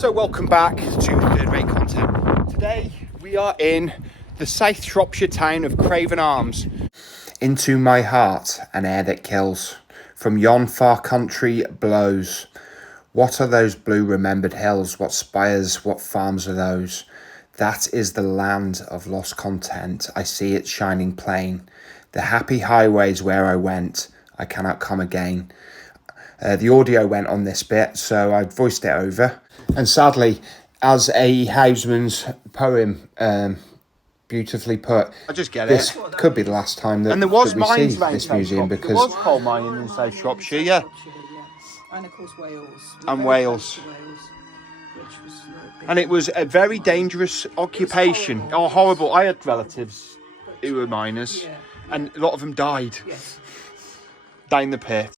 So welcome back to Third Rate Content. Today we are in the South Shropshire town of Craven Arms. Into my heart an air that kills, from yon far country blows. What are those blue remembered hills? What spires, what farms are those? That is the land of lost content. I see it shining plain. The happy highways where I went, I cannot come again. The audio went on this bit, so I voiced it over. And sadly, as a Houseman's poem beautifully put, I just get this it. could be the last time that, And there was that we mines see around this South museum, Shropshire. because There was coal mining in South Shropshire, yeah. And of course Wales. And Wales. Which was And it was a very dangerous occupation. Oh, horrible. I had relatives who were miners, and a lot of them died down the pit.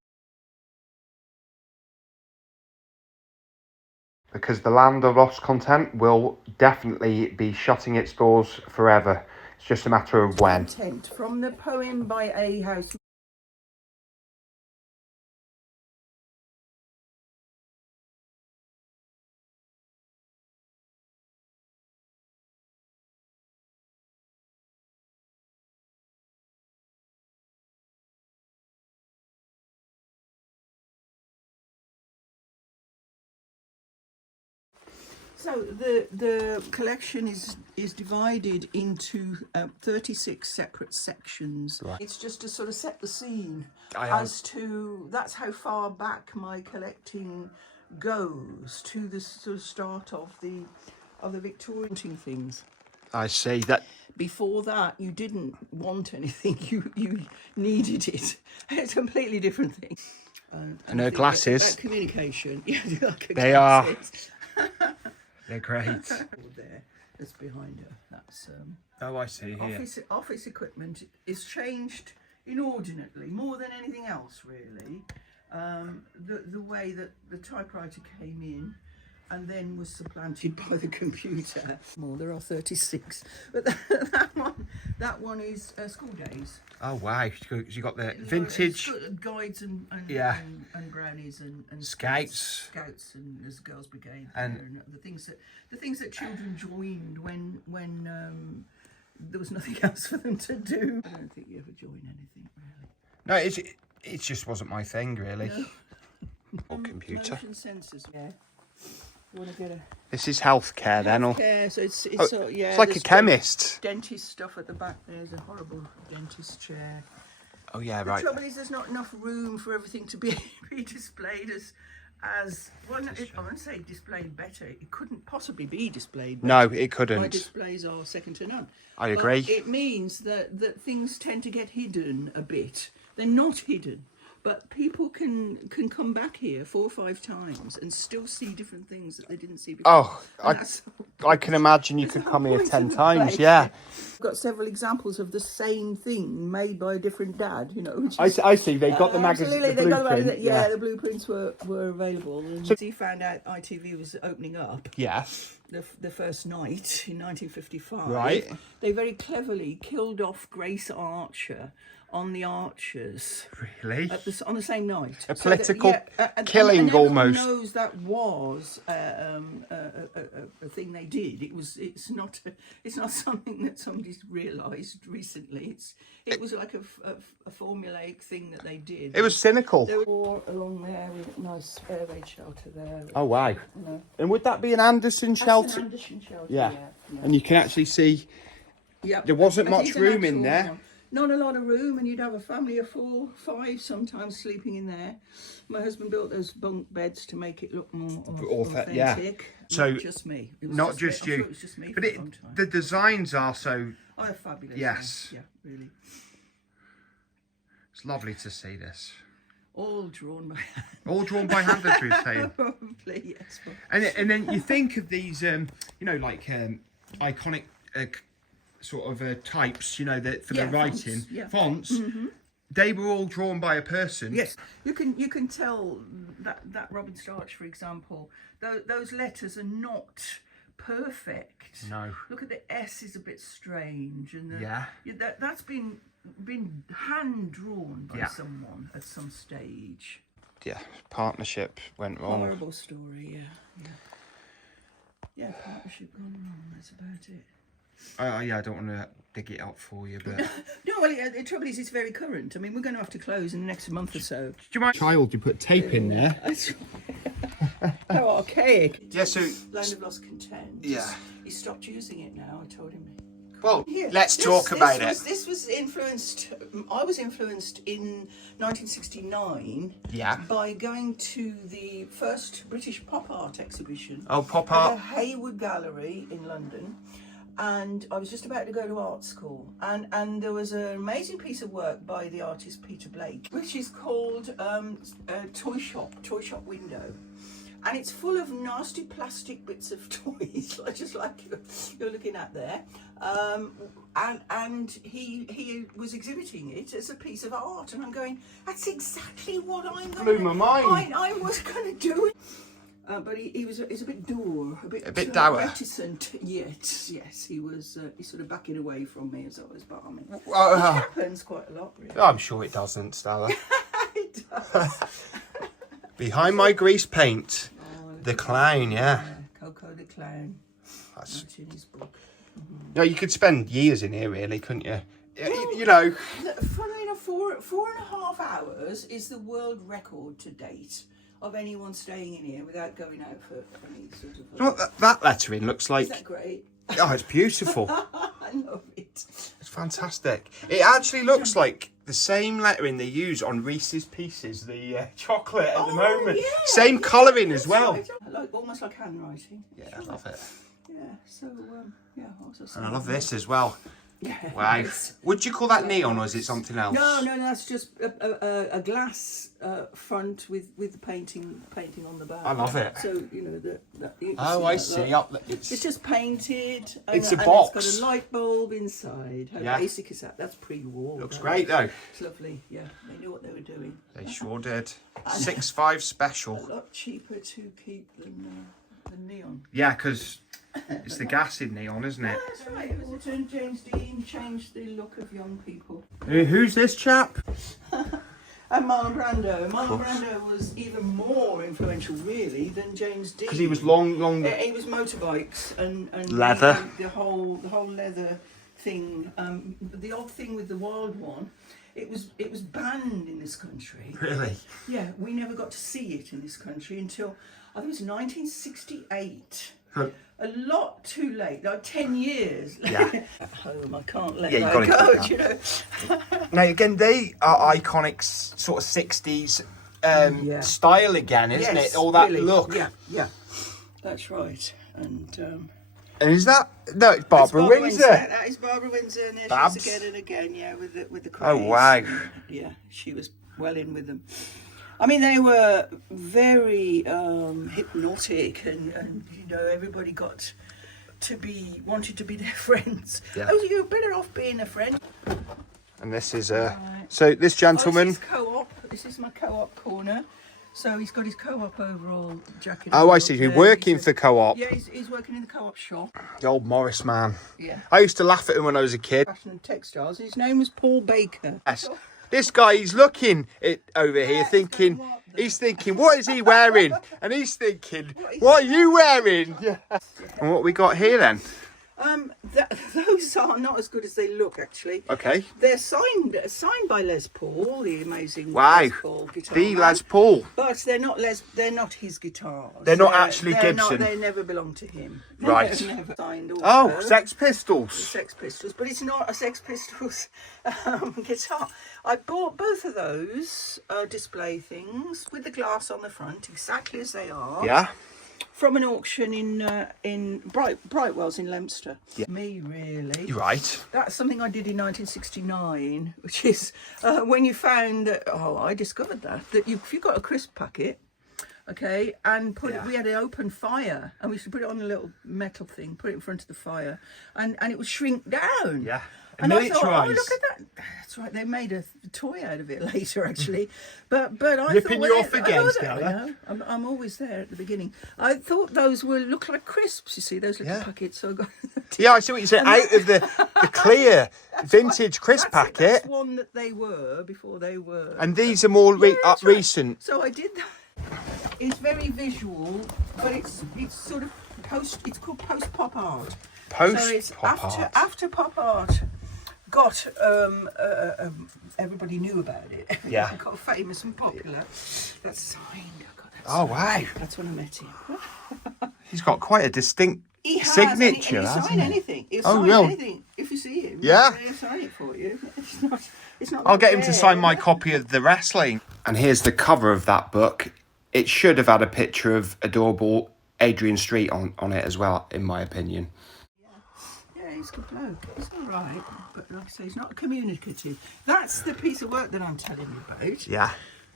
because the land of lost content will definitely be shutting its doors forever. It's just a matter of when. content from the poem by A. House. So the collection is divided into 36 separate sections. Right. It's just to sort of set the scene That's how far back my collecting goes, to the sort of start of the Victorian things. I see that. Before that, you didn't want anything; you needed it. It's a completely different thing. And her glasses. Communication, yeah, like They are. glasses. They're great. There, that's behind her. That's Oh, I see here. office equipment is changed inordinately, more than anything else, really. The way that the typewriter came in and then was supplanted by the computer. More, there are 36, but that one is school days. Oh, wow. You got the vintage. Guides and brownies and Scouts and there's Girls Brigade and there, and the things that children joined when there was nothing else for them to do. I don't think you ever join anything really. No, it just wasn't my thing, really. No. Or computer. Motion sensors, yeah. You want to get a This is healthcare then, or yeah, so it's it's like a chemist. Dentist stuff at the back. There's a horrible dentist chair. Oh yeah, The right. trouble is, there's not enough room for everything to be displayed as well. I wouldn't say displayed better. It couldn't possibly be displayed better. No, it My couldn't. displays are second to none. I agree. But it means that things tend to get hidden a bit. They're not hidden, but people can come back here 4 or 5 times and still see different things that they didn't see before. Oh, I can imagine you could come here 10 times, yeah. I've got several examples of the same thing made by a different dad, you know. Which I see, they got the magazine, absolutely, the they got blueprint. yeah, the blueprints were available. And so he found out ITV was opening up. Yeah. The first night in 1955. Right. They very cleverly killed off Grace Archer on the Archers. Really? On the same night. A political killing and almost. Everyone knows that was a thing they did. It's not something that somebody's realised recently. It was like a formulaic thing that they did. It was cynical. There were along there with a nice air raid shelter there. Oh wow. You know. And would that be an Anderson shelter? That's an Anderson shelter. Yeah. Yeah. And you can actually see there wasn't much room in there. One. Not a lot of room, and you'd have a family of 4, 5 sometimes sleeping in there. My husband built those bunk beds to make it look more authentic. Yeah. So not just me. It was not just me. you. It was just me But for a long time. the designs are so. Oh, they're fabulous. Yes. Yeah, really. It's lovely to see this. All drawn by hand. All drawn by hand, as we were saying. Probably, yes. And then you think of these, like iconic sort of types, that for the writing fonts. Mm-hmm. They were all drawn by a person. Yes, you can tell that Robin Starch, for example, those letters are not perfect. No. Look at the S is a bit strange, and that's been hand drawn by someone at some stage. Yeah, partnership went wrong. Horrible story. Yeah. Yeah, partnership gone wrong. That's about it. Yeah, I don't want to dig it up for you, but... No, well, the trouble is it's very current. I mean, we're going to have to close in the next month or so. Do you mind? Child, you put tape in there. How archaic. Yeah, so... Land of Lost Content. Yeah. He stopped using it now, I told him. Well, let's talk about it. This was influenced, I was influenced in 1969 by going to the first British pop art exhibition. Oh, pop at art. the Hayward Gallery in London. And I was just about to go to art school, and there was an amazing piece of work by the artist Peter Blake, which is called Toy Shop Window. And it's full of nasty plastic bits of toys, just like you're looking at there. And he was exhibiting it as a piece of art, and I'm going, that's exactly what I'm going to... Blew my mind. I was going to do it. But he's a bit dour, a bit dour. reticent yet. Yes, he's sort of backing away from me as I was barming. It happens quite a lot, really. I'm sure it doesn't, Stella. It does. Behind my grease paint, the clown, Coco the Clown. That's in his book. No, you could spend years in here, really, couldn't you? Well, you know. Funnily enough, 4.5 hours is the world record to date of anyone staying in here without going out for any sort of... You know what that lettering looks like? Is that great? Oh, it's beautiful. I love it. It's fantastic. It actually looks like the same lettering they use on Reese's Pieces, the chocolate at the moment. Yeah, same colouring as well. Right. Almost like handwriting. Yeah, I love it. Yeah, so, yeah. And I love this as well. Yeah. Wow. Would you call that neon, or is it something else? No, that's just a glass front with the painting on the back. I love it. So, you know, I see. It's just painted. It's a box. It's got a light bulb inside. How basic is that? That's pre-war. Looks great, though. It's lovely, yeah. They knew what they were doing. They sure did. 6.5 special. A lot cheaper to keep than neon. Yeah, because it's the gas in neon, isn't it? That's right. It was James Dean changed the look of young people. Who's this chap? And Marlon Brando. Marlon Brando was even more influential, really, than James Dean. Because he was long. He was motorbikes and leather. The whole leather thing. The odd thing with the wild one, it was banned in this country. Really? Yeah, we never got to see it in this country until I think it was 1968. A lot too late, like 10 years. Yeah. At home, I can't let you've that got go, to you know. Now, again, they are iconic sort of 60s style again, isn't it? All that really. look. Yeah. That's right. And is that... No, it's Barbara Windsor. That is Barbara Windsor, and there Babs. she was again and again, yeah, with the craze. Oh, wow. And, yeah, she was well in with them. I mean, they were very hypnotic, and you know, everybody got wanted to be their friends. Yeah. Oh, you're better off being a friend. And this is so this gentleman. This is co-op. This is my co-op corner. So he's got his co-op overall jacket. Oh, I see. He's working for co-op. Yeah, he's working in the co-op shop. The old Morris man. Yeah. I used to laugh at him when I was a kid. Fashion and textiles. His name was Paul Baker. Yes. This guy, he's looking over here thinking, what is he wearing? And he's thinking, what are you wearing? Yeah. And what we got here then? Those are not as good as they look, actually. Okay. They're signed by Les Paul, the amazing Les Paul guitar the man. Les Paul. But they're not his guitars. They're not actually Gibson. They never belong to him. Right. They're never signed also. Oh, Sex Pistols. Sex Pistols, but it's not a Sex Pistols guitar. I bought both of those display things with the glass on the front, exactly as they are. Yeah. From an auction in Brightwell's in Leominster. Yeah. Me, really. You're right. That's something I did in 1969, which is when you found that. Oh, I discovered that if you got a crisp packet, okay, and we had an open fire, and we should put it on a little metal thing, put it in front of the fire, and it would shrink down. Yeah. And I thought, oh, look at that. That's right. They made a toy out of it later, actually. But I ripping thought, you off again, Stella. I'm always there at the beginning. I thought those look like crisps. You see those little packets. So I got. Yeah, I see what you're saying. Out of the clear vintage crisp packet. That's one that they were before they were. And these are more recent. So I did that. It's very visual, but it's sort of It's called post pop art. Post So it's pop art. after pop art got everybody knew about it. Yeah. Got famous and popular. That's signed. God, that's Oh wow! That's when I met him. He's got quite a distinct He has, signature, and he'll hasn't sign he? anything. He'll Oh, sign really? anything if you see him. Yeah. He'll sign it for you. It's not. I'll get him to sign my copy of The Wrestling. And here's the cover of that book. It should have had a picture of adorable Adrian Street on it as well, in my opinion. Yeah, he's a good bloke. He's all right, but like I say, he's not communicative. That's the piece of work that I'm telling you about. Yeah.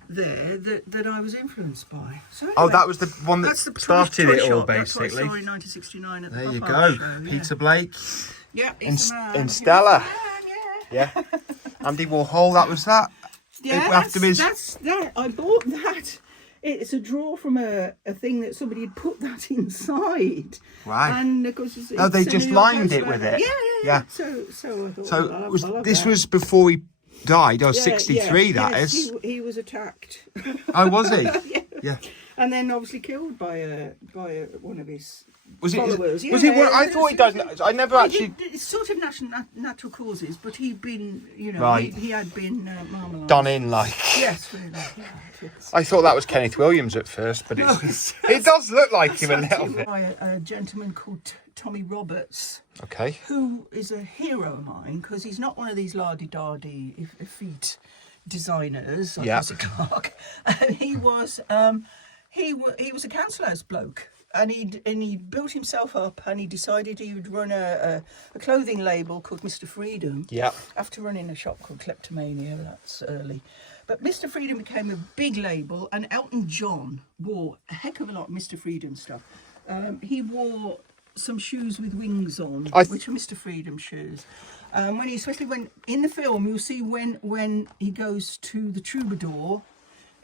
There, that I was influenced by. So Oh, anyway, that was the one that that's the started toy it all, shop. That's what I basically. saw in 1969 at the There you pop go. art show, yeah. Peter Blake. Yeah, and he's the man. and Stella. He's the man, Yeah. Andy Warhol, that was that. yeah. After his... That's that. I bought that. It's a drawer from a thing that somebody had put that inside. Right. And of course, Oh, they just lined it with it? Yeah. So I thought, So well, was, I love this that. was before he died, or Yeah, 63 that yes, is. He was attacked. Oh, was he? Yeah. And then obviously killed by one of his Was it? followers. Was he? Yeah, I thought he died. I never actually. It's sort of natural causes, but he'd been, Right. he had been marmalised. Done in like. Yes, really. Yeah, yes. I thought that was Kenneth Williams at first, but it does look like him a little bit. By a gentleman called Tommy Roberts, Okay. who is a hero of mine because he's not one of these lardy-dardy effete designers like Yeah. Mr. Clark. And he was a council house bloke. And he built himself up, and he decided he would run a clothing label called Mr. Freedom. Yeah. After running a shop called Kleptomania, that's early. But Mr. Freedom became a big label, and Elton John wore a heck of a lot of Mr. Freedom stuff. He wore some shoes with wings on, which are Mr. Freedom shoes. Especially when in the film, you'll see when he goes to the Troubadour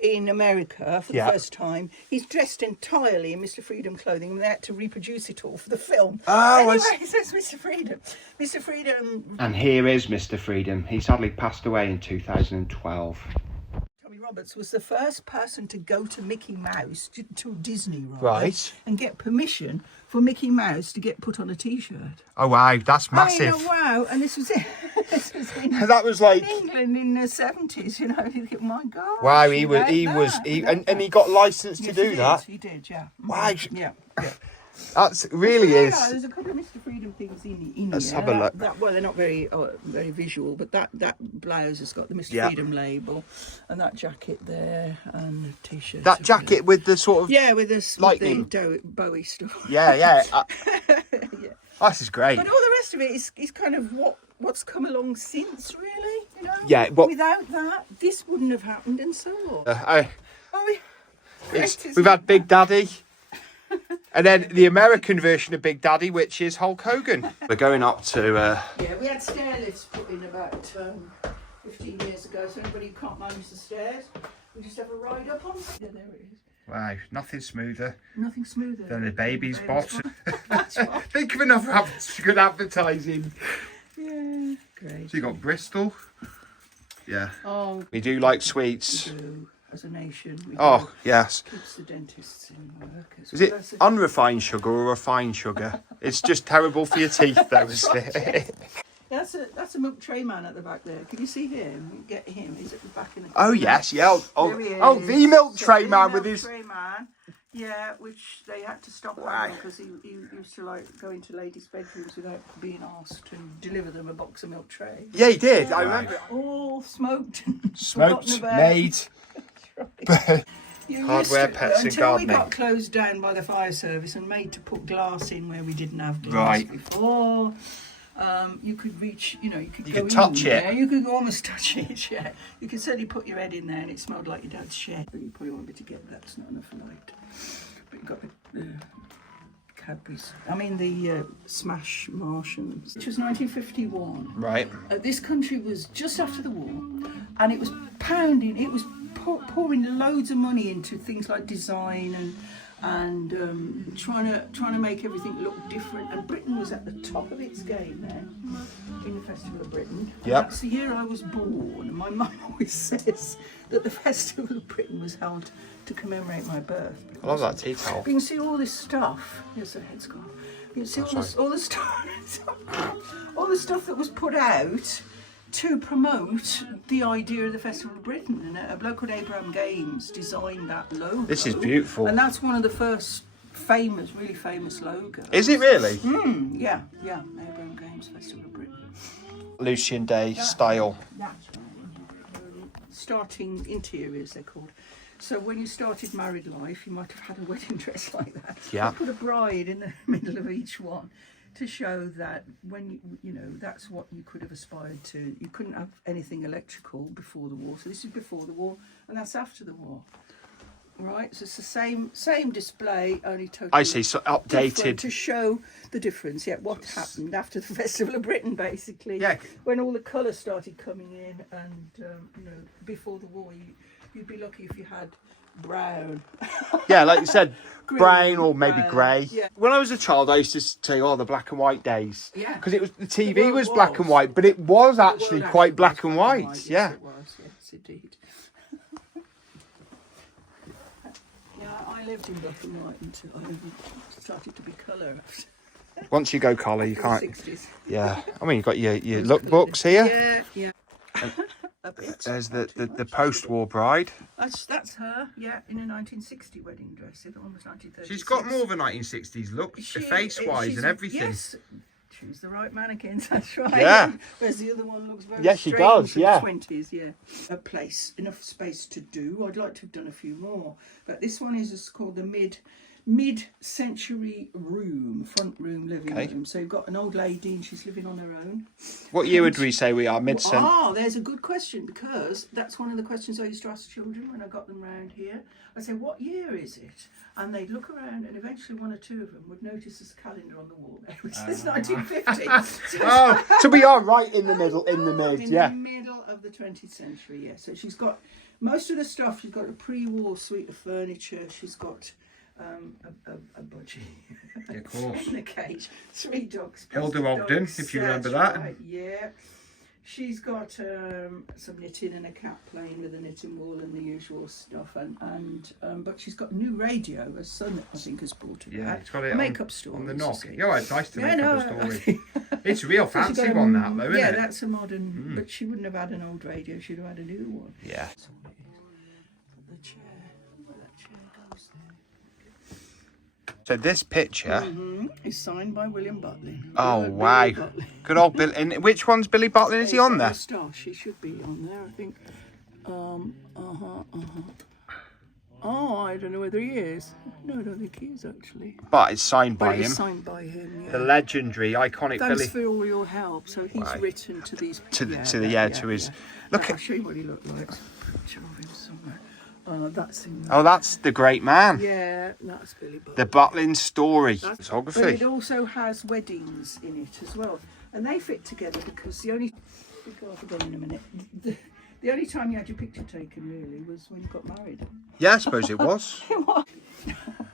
in America for the first time, he's dressed entirely in Mr. Freedom clothing, and they had to reproduce it all for the film. Oh, anyway, so it's Mr. Freedom. Mr. Freedom. And here is Mr. Freedom. He sadly passed away in 2012. Tommy Roberts was the first person to go to Mickey Mouse, to Disney, Right. and get permission for Mickey Mouse to get put on a T-shirt. Oh wow, that's massive. I mean, wow, and this was it. This was in, That was like. in England in the 70s, you think, my God. Wow, he got licensed to do that. He did, yeah. Wow. Yeah. That's really is. There's a couple of Mr. Freedom things in Let's here. have a look. Well, they're not very visual, but that blouse has got the Mr. Freedom label, and that jacket there, and the T-shirt. That jacket with the sort of. Yeah, with this lightning. Bowie stuff. Yeah. Yeah. This is great. But all the rest of it is kind of what's come along since, really. Yeah, but- without that, this wouldn't have happened, and so We've had Big Daddy. And then the American version of Big Daddy, which is Hulk Hogan. We're going up to... Yeah, we had stair lifts put in about 15 years ago, so anybody who can't manage the stairs, we just have a ride up on. Yeah, there it is. Wow, nothing smoother Nothing smoother than a baby's bottom. That's right. Think of enough good advertising. Yeah, great. So you got Bristol. Yeah. Oh, We do like sweets. we do, as a nation. We Oh, do. yes. Keeps the dentists in work. Is it unrefined sugar or refined sugar? It's just terrible for your teeth, though, isn't it? That's a milk tray man at the back there. Can you see him? Get him. He's at the back in the Oh, yes, yeah. There he is. The milk So tray the man with milk his... tray man. Yeah, which they had to stop because he used to like go into ladies' bedrooms without being asked to deliver them a box of milk tray. Yeah, he did. I remember. All smoked and Smoked, forgotten about. made. You Hardware, used to- pets and until gardening. we got closed down by the fire service and made to put glass in where we didn't have glass Right. before. You could reach, you could You go could touch in it. there. You could almost touch it, yeah. You could certainly put your head in there and it smelled like your dad's shed. But you probably won't be able to get that, it's not enough light. But you got the Cadbury's, the Smash Martians, which was 1951. Right. This country was just after the war, and it was pounding, it was pouring loads of money into things like design and trying to make everything look different. And Britain was at the top of its game then in the Festival of Britain. Yep. That's the year I was born. And my mum always says that the Festival of Britain was held to commemorate my birth. I love that tea towel. But you can see all this stuff. Yes, the head's gone. You can see all the stuff, all the stuff that was put out to promote the idea of the Festival of Britain. And a bloke called Abraham Games designed that logo. This is beautiful. And that's one of the first really famous logos. Is it really? Yeah. Abraham Games, Festival of Britain. Lucian Day style. That's right. Starting interiors, they're called. So when you started married life, you might have had a wedding dress like that. Yeah. They put a bride in the middle of each one to show that when you know, that's what you could have aspired to. You couldn't have anything electrical before the war. So this is before the war, and that's after the war. Right, so it's the same display, only totally. I see, so updated to show the difference. Yeah, what happened after the Festival of Britain, basically. Yeah. When all the colours started coming in, and you know, before the war, you'd be lucky if you had brown. Yeah, like you said, brown or maybe brown. grey. Yeah. When I was a child, I used to say, "Oh, the black and white days," Yeah. because it was the TV The world was black and white, but it was actually quite black and white. Yes, Yeah. it was. Yes, indeed. Yeah, I lived in black and white until I started to be colour. Once you go colour, you In can't. the 60s. Yeah, I mean, you've got your lookbooks here. Yeah. A bit. There's the post-war bride. That's her, yeah, in a 1960 wedding dress. The other one was 1936. She's got more of a 1960s look, face-wise she's- and everything. Yes, choose the right mannequins, that's right. Yeah. Whereas the other one looks very Yes, she strange does, from yeah. the 20s, yeah. A place, enough space to do. I'd like to have done a few more. But this one is called the mid-century room, front room, living room. So you've got an old lady and she's living on her own. What year would we say we are? Mid-century. There's a good question, because that's one of the questions I used to ask children when I got them round here. I say, what year is it? And they'd look around, and eventually one or two of them would notice this calendar on the wall there, which says 1950. So we are right in the middle, in the mid, In yeah. the middle of the 20th century, yeah. So she's got most of the stuff. She's got a pre-war suite of furniture. She's got a budgie. Yeah, of course. In a cage. 3 dogs. Elder Ogden, if you remember that. Right, yeah. She's got some knitting and a cat playing with a knitting wool and the usual stuff, and but she's got a new radio. Her son, I think, has bought it. Yeah, it's got it makeup story on the knock. Yeah, it's nice to make no, up a story. It's a real fancy one, that though, isn't yeah, it? that's a modern. But she wouldn't have had an old radio. She'd have had a new one. Yeah. The chair, where that chair goes there. So this picture. Is signed by William Butlin. Oh Billy wow! Butlin. Good old Bill. And which one's Billy Butlin? Is he on there? She should be on there, I think. Oh, I don't know whether he is. No, I don't think he is actually. But it's signed by But him. it's signed by him. Yeah. The legendary, iconic Thanks Billy. for all your help. So he's Right. written to these. To his. Look I'll at. show you what he looked like. Picture of him somewhere. That's him. Oh, that's the great man. Yeah, that's Billy Butlin. The Butlin story. But Photography. it also has weddings in it as well, and they fit together because the only. I'll forget in a minute. The only time you had your picture taken really was when you got married. Yeah, I suppose it was.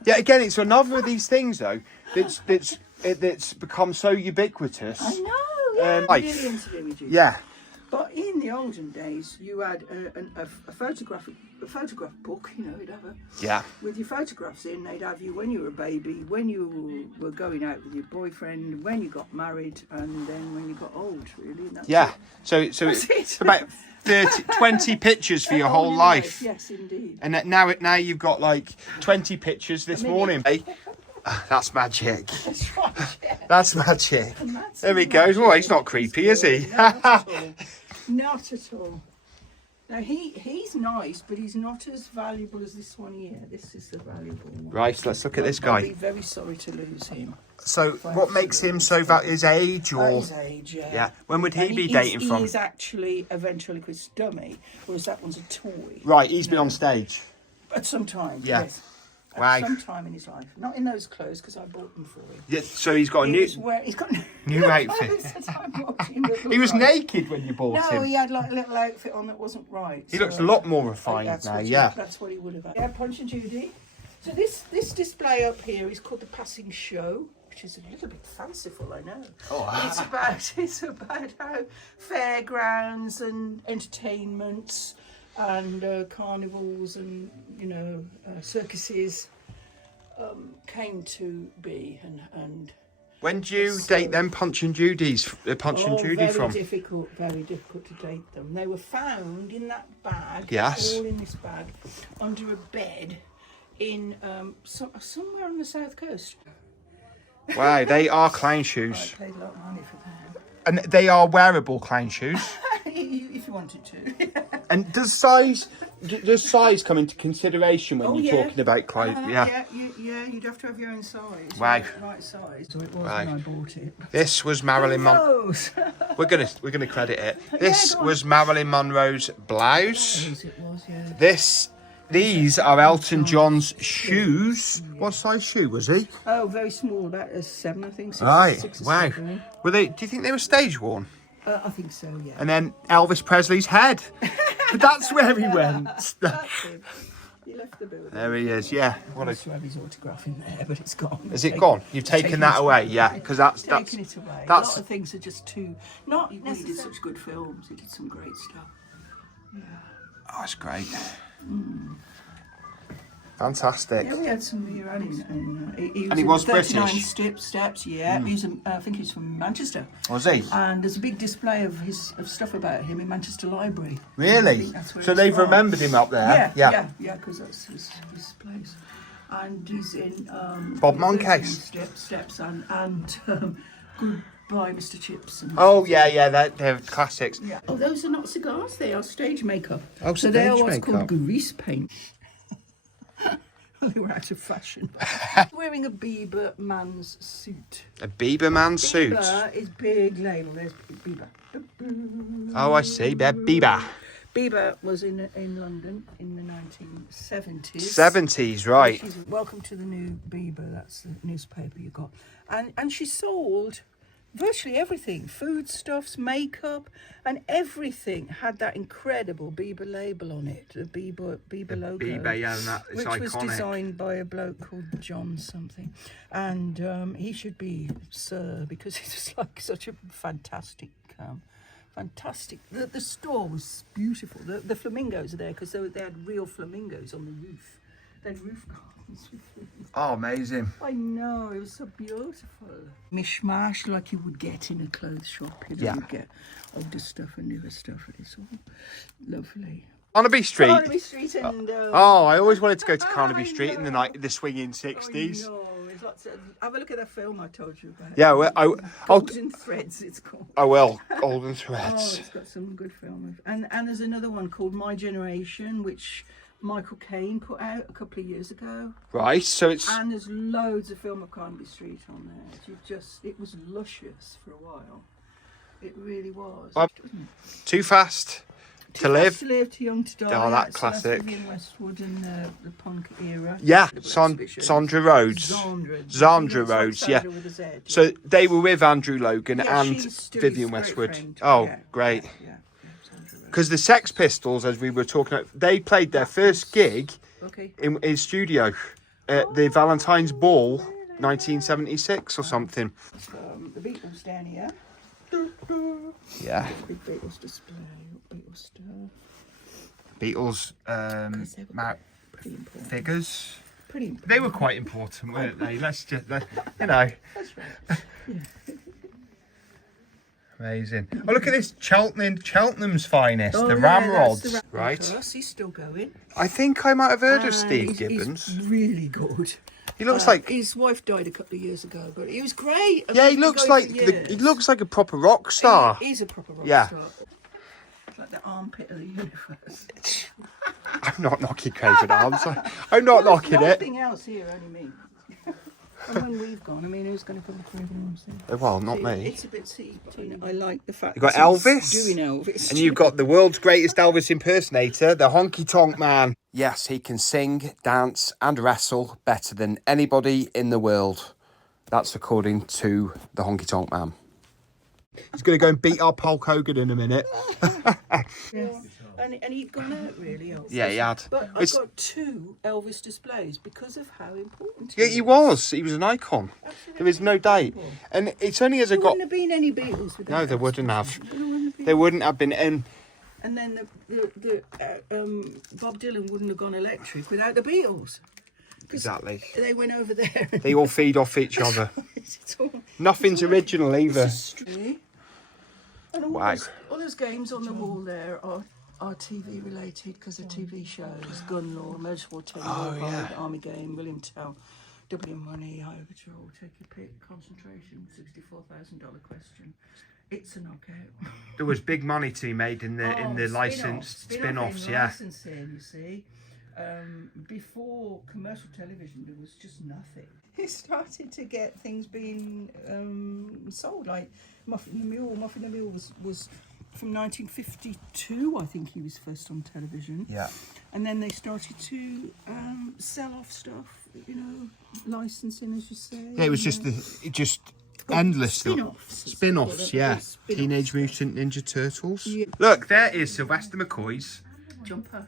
Yeah, again, it's another of these things though that's become so ubiquitous. I know. Yeah, millions of images. Yeah. But in the olden days, you had a photograph book. You know, you'd have with your photographs in. They'd have you when you were a baby, when you were going out with your boyfriend, when you got married, and then when you got old. Really. And that's Yeah. it. So That's it's it. about 20 pictures for your whole life. Yes, indeed. And now you've got like 20 pictures this morning. Hey, that's magic. That's right. Yeah. That's magic. That's There he goes. Oh, he's not creepy, is he? No, not at all. Not at all. Now he's nice, but he's not as valuable as this one here. This is the valuable one. Right, let's look at this I'll be guy. very sorry to lose him. So, what makes him so his age, or His age, yeah. yeah? When would he And be dating from? He's actually a ventriloquist dummy, whereas that one's a toy. Right, he's been on stage. At some time, Yeah. yes. Wow. At some time in his life. Not in those clothes, because I bought them for him. Yeah, so he's got a He's got new outfit. He was naked when you bought No, him. he had like a little outfit on that wasn't right. He looks a lot more refined that's now. what Yeah. That's what he would have had. Yeah, Punch and Judy. So this display up here is called the Passing Show, which is a little bit fanciful, I know. It's about how fairgrounds and entertainments and carnivals and circuses came to be and. When do you date them Punch and Judy from? Very difficult to date them. They were found in that bag, Yes. all in this bag, under a bed in somewhere on the south coast. Wow, they are clown shoes. I paid a lot of money for them. And they are wearable clown shoes. If you wanted to. And does size come into consideration when you're talking about clown? Yeah, you'd have to have your own size. Wow. The right size. So it was when I bought it. This was Marilyn Monroe. We're gonna credit it. This was Marilyn Monroe's blouse. Yes, it was, yeah. These are Elton John's shoes. What size shoe was he? Oh, very small, about a 7, I think. Six or Wow. 7. Were they? Do you think they were stage worn? I think so, yeah. And then Elvis Presley's head. That's where he went. That's it. He left the building. There he is. Yeah. I used to have his autograph in there, but it's gone. Is it gone? You've taken that away, yeah? Because that's taken it away. A lot of things are just too. Not he did such good films. He did some great stuff. Yeah. Oh, that's great. Fantastic. Yeah, we had some here, And he was 39 British? steps, yeah. He was, I think he's from Manchester. Was he? And there's a big display of stuff about him in Manchester Library. Really? So they've remembered him up there? Yeah, because that's his place. And he's in Bob Moncase. Steps and Goodbye, Mr. Chips. And they're classics. Yeah. Oh, those are not cigars, they are stage makeup. Oh, so they are what's called grease paint. They were out of fashion. Wearing a Bieber man's suit. A Bieber man's suit? Bieber is big label. There's Bieber. Oh, I see. Bieber. Bieber was in London in the 1970s. 70s, right. She's Welcome to the New Bieber. That's the newspaper you got. And she sold virtually everything. Foodstuffs, makeup, and everything had that incredible Bieber label on it. The Bieber logo. Bieber, yeah, and it's iconic. Which was designed by a bloke called John something. And he should be Sir, because he's just like such a fantastic... The store was beautiful. The flamingos are there because they had real flamingos on the roof. They had roof gardens with flamingos. Oh, amazing. I know, it was so beautiful. Mishmash like you would get in a clothes shop. You would get older stuff and newer stuff, and it's all lovely. Carnaby Street. Carnaby Street and... I always wanted to go to Carnaby Street in the swinging 60s. I know. Have a look at that film I told you about. Yeah, well, Golden Threads, it's called. I will. Golden Threads. Oh, it's got some good film. And there's another one called My Generation, which Michael Caine put out a couple of years ago. Right, so it's... And there's loads of film of Carnaby Street on there. It was luscious for a while. It really was. Too Fast to Live. Too Fast to Young to Die. Oh, that so classic. That's Vivienne Westwood and the punk era. Yeah, Sandra Rhodes. Zandra Rhodes, yeah. So they were with Andrew Logan and Vivienne Westwood. Great. Because the Sex Pistols, as we were talking about, they played their first gig in studio at the Valentine's Ball, 1976 or something. The Beatles down here. Yeah. Big Beatles display. Beatles stuff. Beatles figures. Pretty important. They were quite important, weren't they? Let's just, That's right. Yeah. Amazing. Oh, look at this. Cheltenham's finest, the yeah, Ramrods. Right. He's still going. I think I might have heard of Steve Gibbons. He's really good. He looks like... His wife died a couple of years ago, but he was great. Yeah, he looks like a proper rock star. He is a proper rock star. It's like the armpit of the universe. I'm not knocking Craven Arms. I'm not knocking it. Nothing else here, only me. And when we've gone, I mean, who's going to come to Craven Arms then? Well, not me. It's a bit Tina. I like the fact you've got that Elvis, doing Elvis, and you've got the world's greatest Elvis impersonator, the Honky Tonk Man. Yes, he can sing, dance, and wrestle better than anybody in the world. That's according to the Honky Tonk Man. He's going to go and beat up Hulk Hogan in a minute. Yes. And he'd gone out really. Elvis. Yeah, he had. But I've got 2 Elvis displays because of how important Yeah, he was. He was an icon. Absolutely There is no doubt. incredible. And it's only as I There got... wouldn't have been any Beatles without No, there Elvis wouldn't have. Presley. There wouldn't have been. There wouldn't have been... And then Bob Dylan wouldn't have gone electric without the Beatles. Exactly. They went over there. They all feed off each other. It's all, Nothing's original either. and all Wow. those games on the wall there are TV related because of TV shows. Gun Law, Motorsport 10, yeah. Army Game, William Tell, W Money, High Patrol, Take Your Pick, Concentration, $64,000 Question. It's a knockout. There was big money to be made in the licensed spin-offs, yeah. Licensing, you see. Before commercial television, there was just nothing. It started to get things being sold, like Muffin the Mule. Muffin the Mule was from 1952, I think he was first on television. Yeah. And then they started to sell off stuff, you know, licensing, as you say. Yeah, it was just endless Spin-offs. Spin-offs, yeah. Spin-offs. Teenage Mutant Ninja Turtles. Yeah. Look, there is Sylvester McCoy's. Jumper.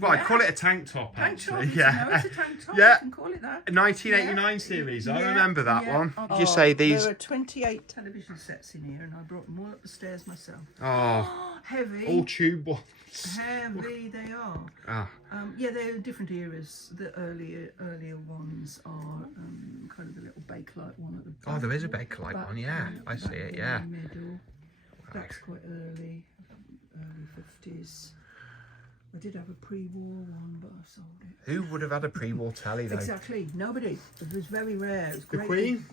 Well, I'd call it a tank top, Tank top. actually. No, Yeah. it's a tank top. Yeah. You can call it that. 1989 series. I Yeah, remember that yeah. one. Did you say these? There are 28 television sets in here, and I brought them all up the stairs myself. Oh, Heavy. all tube ones. Heavy they are. Ah. Yeah, they're different eras. The earlier ones are kind of the little Bakelite one at the back. Oh, there is a Bakelite Back one, yeah. I see it, yeah. In the middle. That's quite early 50s. I did have a pre-war one, but I sold it. Who would have had a pre-war telly, though? Exactly, nobody. It was very rare. It was The great. Queen?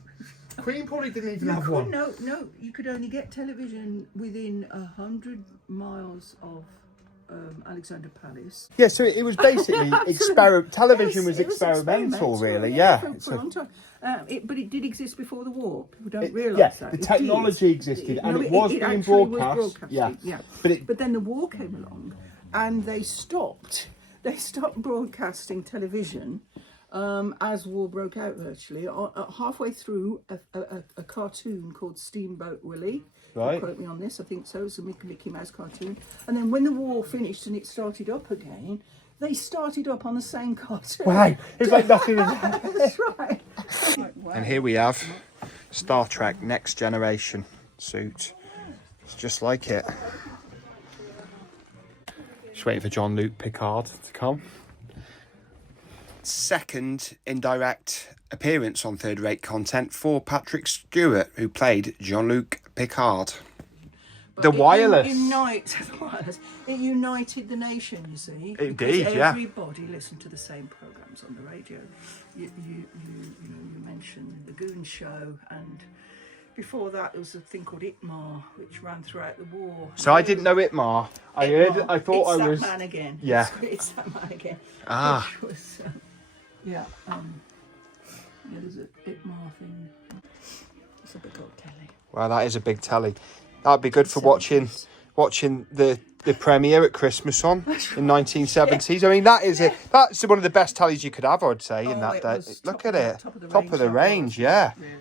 The Queen probably didn't even You have could- one. No, you could only get television within 100 miles of Alexandra Palace. Yeah, so it was basically television Yes, was it experimental, really, for yeah. a long time. But it did exist before the war. People don't realise Yeah, that. the It technology did. existed No, and it was being actually was broadcast. broadcasting, Yeah, But but then the war came along, and they stopped broadcasting television as war broke out. Virtually halfway through a cartoon called Steamboat Willie. Right. Quote me on this. I think so. It's a Mickey Mouse cartoon. And then when the war finished and it started up again, they started up on the same cartoon. Wow, it's like nothing. That's right. And here we have Star Trek Next Generation suit. It's just like it. Just waiting for Jean-Luc Picard to come. Second indirect appearance on Third Rate Content for Patrick Stewart, who played Jean-Luc Picard. The wireless. It united the nation, you see. It because did, yeah. Everybody listened to the same programmes on the radio. You mentioned the Goon Show, and before that there was a thing called Itmar, which ran throughout the war. So I didn't know Itmar. I Itmar, I thought it's I was. that man again. Yeah. It's that man again. Ah. Which was, there's a Itmar thing. It's a big old telly. Well, that is a big telly. That'd be good for watching the premiere at Christmas on in 1970s. I mean, that's one of the best tellies you could have, I'd say, in that day. Look at it, top of the range, yeah. Really, yeah.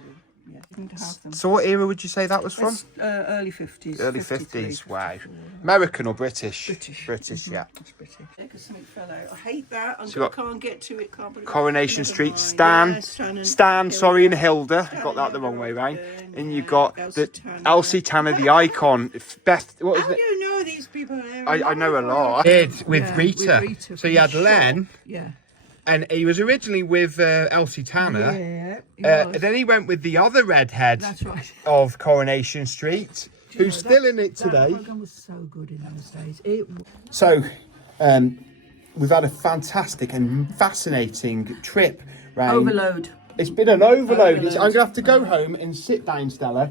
Didn't have them. So what era would you say that was from? That's, early 50s. Early 53, 50s. Wow. 54. American or British? British. Yeah. It's British. Yeah, 'cause something fell out. I hate that. So you I got can't get to it. Can't put it Coronation never Street, mind. Stan, Yeah, Stan, sorry, and Hilda. Stan, Got that the wrong way round. Hilda, And you yeah, got Elsie the Tanner. Elsie Tanner, the icon. Beth, what was How it? do you know these people? I know a lot. With Yeah, Rita. with Rita So you had from Len, Yeah. and he was originally with Elsie Tanner. Yeah. And then he went with the other redhead That's right. of Coronation Street, who's still in it That today. programme was so good in those days. It was. So, we've had a fantastic and fascinating trip round. Overload. It's been an overload. Overload. I'm going to have to go home and sit down, Stella,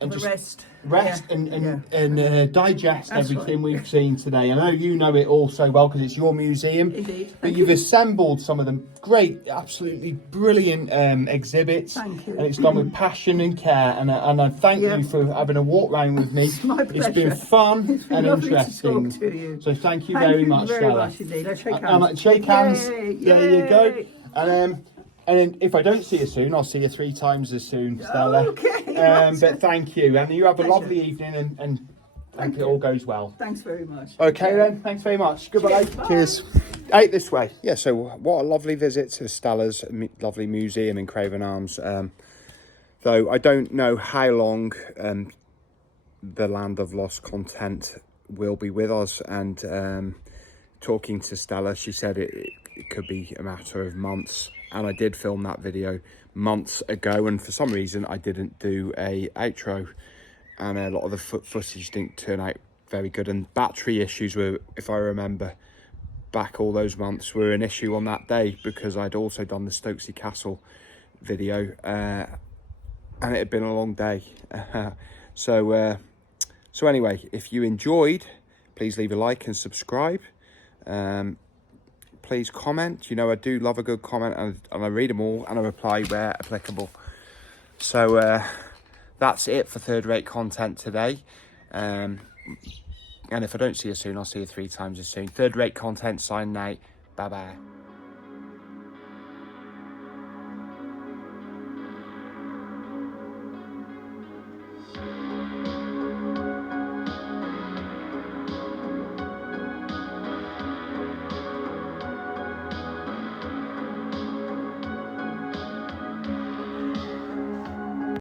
and just Rest. rest Yeah. and digest That's everything right. we've seen today. I know you know it all so well because it's your museum. Indeed. But you've assembled some of the great, absolutely brilliant exhibits. Thank you. And it's done with passion and care. And I thank Yeah. you for having a walk round with me. It's my It's been pleasure. fun It's been and lovely to interesting. talk to you. So thank you Thank very you much, very Stella. much indeed. Let's shake And hands. shake hands. Yay, There you go. yay. And then if I don't see you soon, I'll see you 3 times as soon, Stella. Okay. But thank you, and you have a Pleasure. lovely evening, and and it all goes well. Thanks very much. Okay then, thanks very much. Goodbye. Cheers. Out this way. Yeah, so what a lovely visit to Stella's lovely museum in Craven Arms. Though I don't know how long the Land of Lost content will be with us, and talking to Stella, she said it could be a matter of months, and I did film that video months ago, and for some reason I didn't do a outro, and a lot of the footage didn't turn out very good, and battery issues were, if I remember back all those months, were an issue on that day, because I'd also done the Stokesay Castle video, and it had been a long day. So anyway, if you enjoyed, please leave a like and subscribe. Please comment. You know, I do love a good comment, and I read them all and I reply where applicable. So that's it for third rate content today. And if I don't see you soon, I'll see you 3 times as soon. Third rate content signing out. Bye bye.